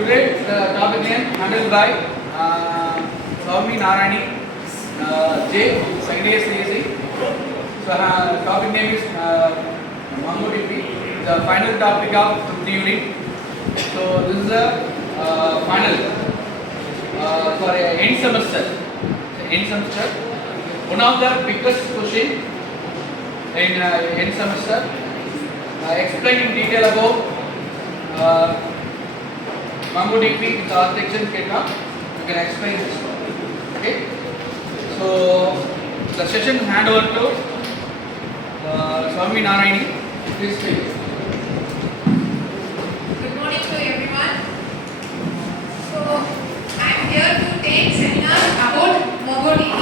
Today the topic name handled by Swami Narayani J. Second year CSE. So topic name is MongoDB. The final topic of the unit. So this is the final for end semester. End semester. One of the biggest question in end semester. Explain in detail about MongoDB with architecture Keta. You can explain this one. Okay. So the session hand over to Swami Narayani. Please speak. Good morning to everyone. So I am here to take seminar about MongoDB.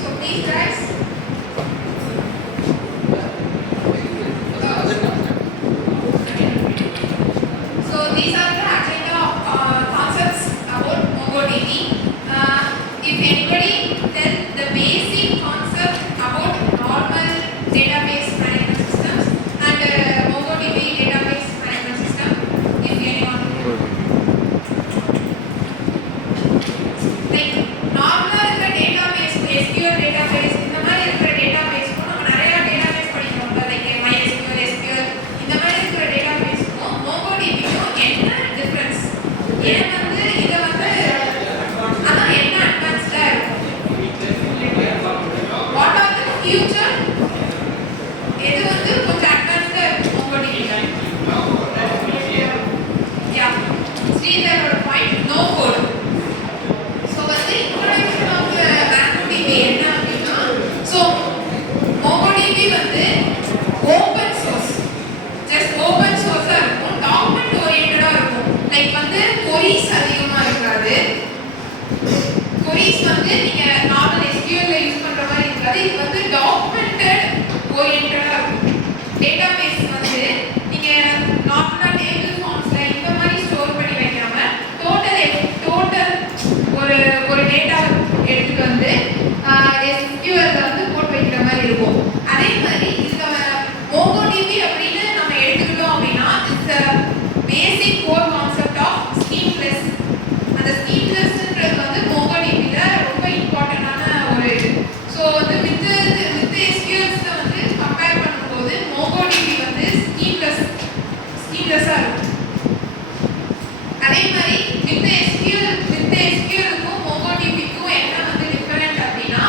So please guys. So these are the agenda of concepts about MongoDB. If anybody tell the basic concept about normal database management systems and MongoDB database management system, if anyone like normal database, SQL database, இந்த மாதிரி இருக்கிற database நம்ம நிறைய database படிக்கிறோம் like MySQL, SQL இந்த மாதிரி இருக்கிற database MongoDB என்ன டிஃபரன்ஸ் ஏன் வந்து இத வந்து அத என்ன அட்வான்ஸ்டா இருக்கும் வாட் ஆர் தி ஃபியூச்சர் எது வந்து கொஞ்சம் அட்வான்ஸ்டா இருக்கும் MongoDB யா ஸ்ரீதரோட பாயிண்ட் நோ கோட் சோ வந்து இன்ட்ரோடக்ஷன் ஆஃப் MongoDB என்ன அப்படினா சோ MongoDB வந்து ஓபன் சோர்ஸ் ஜஸ்ட் ஓபன் சோர்ஸா இருக்கும் டாக்குமெண்ட் ஓரியன்டடா இருக்கும் லைக் வந்து queries அதிகமா இருக்காது queries வந்து நீங்க நார்மல் SQL ல யூஸ் பண்ற மாதிரி இருக்காது இது வந்து டாக்குமெண்டட் ஓரியன்டடா இருக்கும் டேட்டாபேஸ் வந்து நீங்க நார்மலா டேபிள் ஃபார்ம்ஸ்ல இந்த மாதிரி ஸ்டோர் பண்ணி வைக்காம டோட்டல் ஒரு டேட்டா எடுத்துட்டு வந்து SQL ல வந்து போட்டு வைக்கிற மாதிரி இருக்கும் அதே மாதிரி இதுல MongoDB அப்படின்னு நம்ம எடுத்துக்கிட்டோம் அப்படின்னா it's basic core concept of schemeless அந்த schemelessன்றது வந்து MongoDB ல ரொம்ப இம்பார்ட்டன்ட்டான ஒரு இது சோ வந்து வித் SQL வந்து கம்பேர் பண்ணும்போது MongoDB வந்து schemeless-ஆ இருக்கும் அதே மாதிரி வித் SQL-க்கும் MongoDB-க்கும் என்ன வந்து டிஃபரண்ட் அப்படின்னா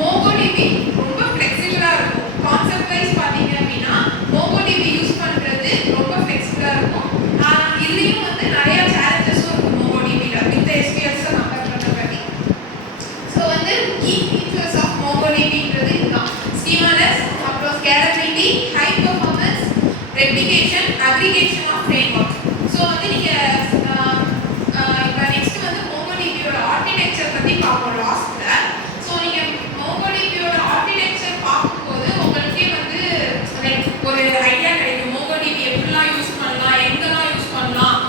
MongoDB ரொம்ப ஃப்ளெக்சிபிளா இருக்கும் கான்செப்ட் வைஸ் பாத்தீங்க அப்படின்னா MongoDB யூஸ் பண்றது ரொம்ப ஃப்ளெக்சிபிளா இருக்கும் இதுலயும் வந்து நிறைய சேலஞ்சஸும் இருக்கும் MongoDB-ல வித் SQL-ஸ கம்பேர் பண்றதுக்கு சோ வந்து key features of MongoDB-ன்றது இதுதான் schemaless அப்புறம் scalability high performance replication aggregation of framework so வந்து நீங்க இப்ப நெக்ஸ்ட் வந்து MongoDB-யோட ஆர்க்கிடெக்சர் பத்தி பார்ப்போம் லாஸ்ட்ல சோ நீங்க MongoDB-யோட ஆர்க்கிடெக்சர் பார்க்கும்போது உங்களுக்கே வந்து லைக் ஒரு ஐடியா கிடைக்கும் MongoDB எப்படிலாம் யூஸ் பண்ணலாம் எங்கெல்லாம் யூஸ் பண்ணலாம்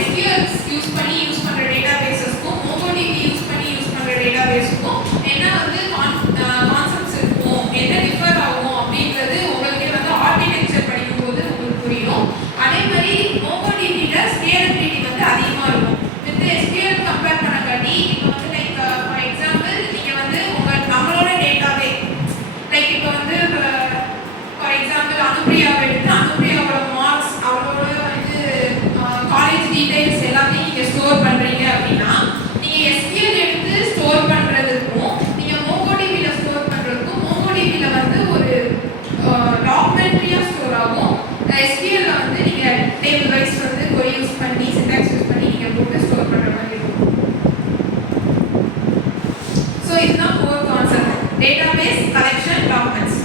SQL யூஸ் பண்ணி யூஸ் பண்ற டேட்டாபேஸஸ்க்கும் MongoDB யூஸ் பண்ணி யூஸ் பண்ற டேட்டாபேஸ்க்கும் என்ன வந்து கான்செப்ட்ஸ் இருக்கும் என்ன டிஃபர் ஆகும் அப்படின்றது உங்களுக்கே வந்து ஆர்க்கிடெக்சர் படிக்கும்போது உங்களுக்கு புரியும் அதே மாதிரி MongoDB-ல ஸ்கேலபிலிட்டி வந்து அதிகமா இருக்கும் வித் SQL கம்பேர் பண்ணக்காட்டி இப்போ வந்து லைக் ஃபார் எக்ஸாம்பிள் நீங்க வந்து நம்மளோட டேட்டாவே லைக் இப்போ வந்து ஃபார் எக்ஸாம்பிள் அனுப்ரியாவை எடுத்து அனுப்ரியாவோட மார்க்ஸ் அவளோட வந்து காலேஜ் டீடைல்ஸ் எல்லாத்தையும் நீங்க ஸ்டோர் பண்றீங்க அப்படின்னா நீங்க SQL எடுத்து ஸ்டோர் பண்றதுக்கும் நீங்க MongoDB-ல ஸ்டோர் பண்றதுக்கும் MongoDB-ல வந்து ஒரு டாக்குமெண்ட்ரியா ஸ்டோர் ஆகும் SQL-ல வந்து நீங்க டேபிள் வைஸ் வந்து query யூஸ் பண்ணி சின்டாக்ஸ் யூஸ் பண்ணி நீங்க போட்டு ஸ்டோர் பண்ற மாதிரி இருக்கும் சோ இதுதான் core concept database collection documents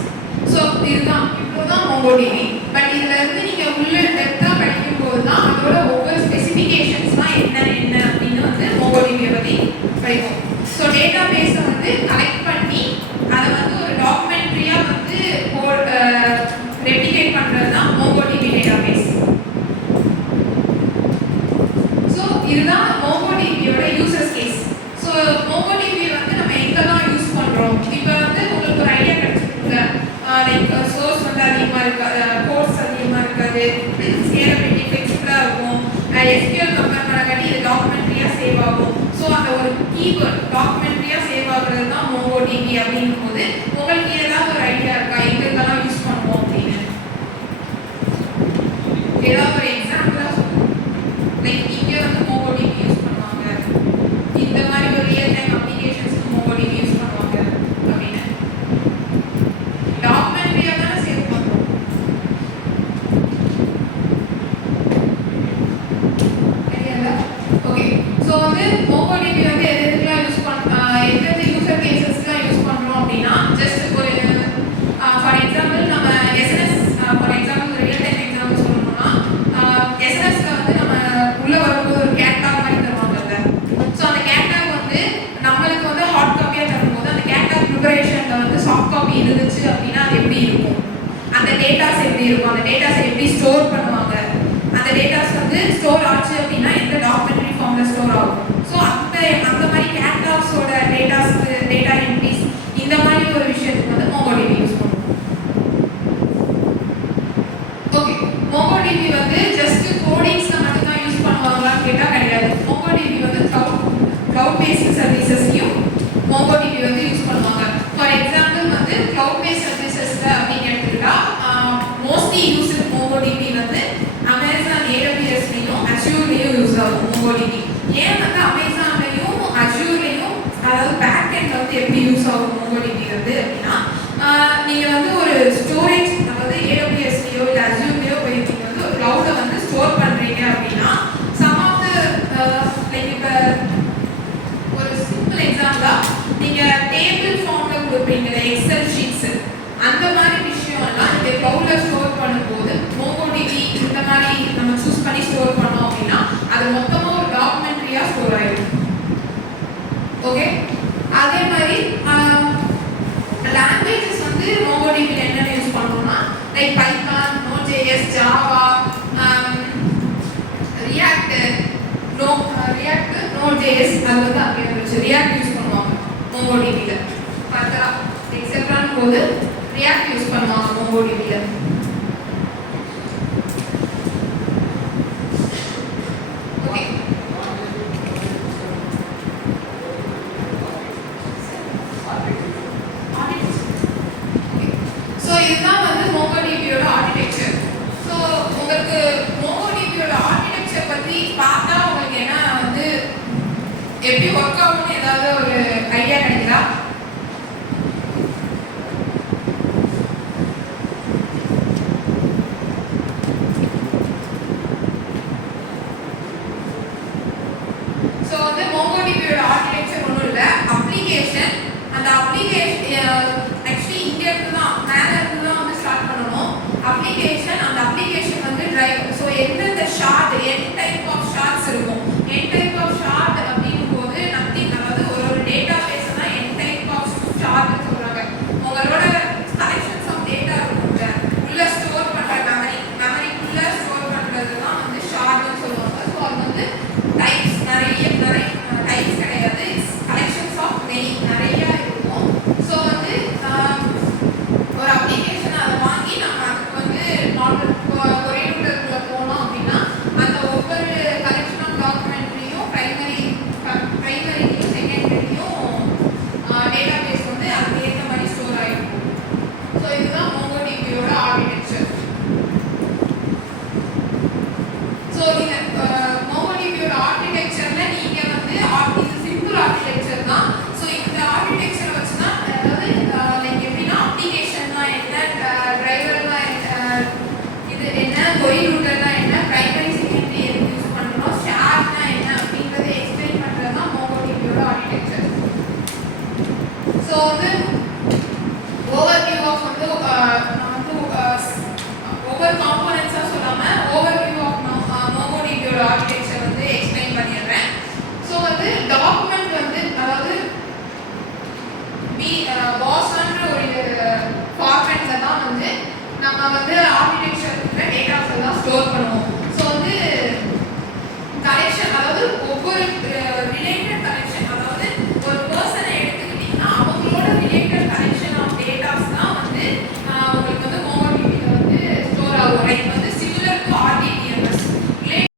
so இதுதான் இப்போதான் MongoDB பட் இதுல இருந்து நீங்க உள்ள டெப்தா படிக்கும்போது தான் அதோட ஒவ்வொரு ஸ்பெசிஃபிகேஷன்ஸ்லாம் என்ன அப்படின்னு வந்து MongoDB பத்தி படிப்போம் சோ டேட்டாபேஸை வந்து கலெக்ட் பண்ணி அதை வந்து ஒரு டாக்குமெண்ட்ரியா வந்து ரெப்ளிகேட் பண்றது தான் MongoDB டேட்டாபேஸ் சோ இதுதான் MongoDB-யோட யூசர்ஸ் கேஸ் சோ MongoDB வந்து நம்ம எங்கெல்லாம் யூஸ் பண்றோம் இப்போ வந்து உங்களுக்கு ஒரு ஐடியா கிடைச்சிருக்குங்க லைக் சோர்ஸ் வந்து அதிகமா இருக்காது கோர்ஸ் அதிகமா இருக்காது ஸ்கேலபிலிட்டி ஃப்ளெக்சிபிளா இருக்கும் SQL கம்பேர் பண்ணாட்டி இது டாக்குமெண்ட்ரியா சேவ் ஆகும். ஸோ அந்த ஒரு கீவேர்ட் டாக்குமெண்ட்ரியா சேவ் ஆகுறது தான் MongoDB அப்படிங்கும் போது உங்களுக்கு ஏதாவது ஒரு ஐடியா இருக்கா எங்க இதெல்லாம் யூஸ் பண்ணுவோம் அப்படின்னு? ஏதாவது ஒரு எக்ஸாம்பிளா சொல்லுங்க. லைக் இங்க வந்து MongoDB யூஸ் பண்ணுவாங்க, இந்த மாதிரி ஒரு ரியல் டைம் அப்ளிகேஷன்ஸ்க்கு MongoDB யூஸ் பண்ணுவாங்க அப்படின்னு. டாக்குமெண்ட்ரியா தானே சேவ் பண்றோம். ஓகே, ஸோ வந்து MongoDB வந்து எதுக்கெல்லாம் யூஸ் எந்தெந்த யூசர் கேசஸ்லாம் யூஸ் பண்ணுறோம் அப்படின்னா ஜஸ்ட் ஒரு ஃபார் எக்ஸாம்பிள் நம்ம SNS for example real time example சொல்லணும்னா எஸ்என்எஸ்ல வந்து நம்ம உள்ள வரும்போது ஒரு கேட்டாக் மாதிரி தருவாங்கல்ல. ஸோ அந்த கேட்டாக் வந்து நம்மளுக்கு வந்து ஹார்ட் காப்பியாக தரும்போது அந்த கேட்டாக் ப்ரிப்பரேஷனில் வந்து சாஃப்ட் காப்பி இருந்துச்சு அப்படின்னா அது எப்படி இருக்கும், அந்த டேட்டாஸ் எப்படி இருக்கும், அந்த டேட்டாஸை எப்படி ஸ்டோர் பண்ணுவாங்க, அந்த டேட்டாஸ் வந்து ஸ்டோர் ஆச்சு அப்படின்னா எந்த டாக்குமெண்ட்ரி ஃபார்ம்ல ஸ்டோர் ஆகும். ஸோ அந்த மாதிரி கேட்லாக்ஸோட டேட்டாஸ்க்கு டேட்டா என்ட்ரிஸ் இந்த மாதிரி ஒரு விஷயத்துக்கு வந்து MongoDB யூஸ் பண்ணுவோம். ஓகே, MongoDB வந்து ஜஸ்ட் கோடிங்ஸ்ல மட்டும் தான் யூஸ் பண்ணுவாங்களான்னு கேட்டால் கிடையாது. MongoDB வந்து கிளவுட் பேஸ்ட் சர்வீசஸ்லையும் MongoDB வந்து யூஸ் பண்ணுவாங்க. ஃபார் எக்ஸாம்பிள் வந்து கிளவுட் பேஸ்ட் சர்வீசஸ்ல அப்படின்னு எடுத்துக்கிட்டா மோஸ்ட்லி யூஸ் MongoDB வந்து அமேசான் AWSலையும் அஷ்யூர்லையும் யூஸ் ஆகும் MongoDB. ஏன் வந்து அமேசான்லையும் அஷ்யூர்லையும் அதாவது பேக் எண்ட் வந்து எப்படி யூஸ் ஆகும் MongoDB வந்து அப்படின்னா நீங்கள் வந்து ஒரு ஸ்டோரேஜ் அதாவது AWSலையோ இல்லை அஷ்யூர்லையோ போய் நீங்கள் வந்து ஒரு க்ளவுடை வந்து ஸ்டோர் பண்ணுறீங்க அப்படின்னா சம் ஆஃப் த லைக் இப்போ ஒரு சிம்பிள் எக்ஸாம்பிளாக நீங்கள் டேபிள் ஃபார்மில் கொடுப்பீங்க எக்ஸல் ஷீட்ஸு அந்த மாதிரி விஷயம்லாம் நீங்கள் க்ளவுடில் ஸ்டோர் பண்ணும்போது MongoDB இந்த மாதிரி நம்ம சூஸ் பண்ணி ஸ்டோர் பண்ணோம் அப்படின்னா அது மொத்தமாக ஒரு டாக்குமெண்ட்ரியாக ஸ்டோர் ஆகிடும். ஓகே, அதே மாதிரி லாங்குவேஜஸ் வந்து MongoDB என்னென்ன யூஸ் பண்ணுறோம்னா like Python, Node.js, Java, react, Node.js அது வந்து அப்படியே வச்சு ரியாக்ட் யூஸ் பண்ணுவாங்க MongoDB-ல. பார்த்தா எக்ஸெட்ரான்னு போது ரியாக்ட் யூஸ் பண்ணுவாங்க MongoDB-ல. ஓகே, ஸோ இதுதான் வந்து MongoDB-யோட ஆர்கிடெக்சர். ஸோ உங்களுக்கு MongoDB-யோட ஆர்கிடெக்சர் பற்றி பார்த்தா உங்களுக்கு என்ன வந்து எப்படி ஒர்க் ஆகும்னு ஏதாவது ஒரு ஐடியா கிடைக்குதா? ஸோ வந்து MongoDB-யோட ஆர்கிடெக்சர் ஒன்றும் இல்லை, அப்ளிகேஷன். அந்த அப்ளிகேஷன்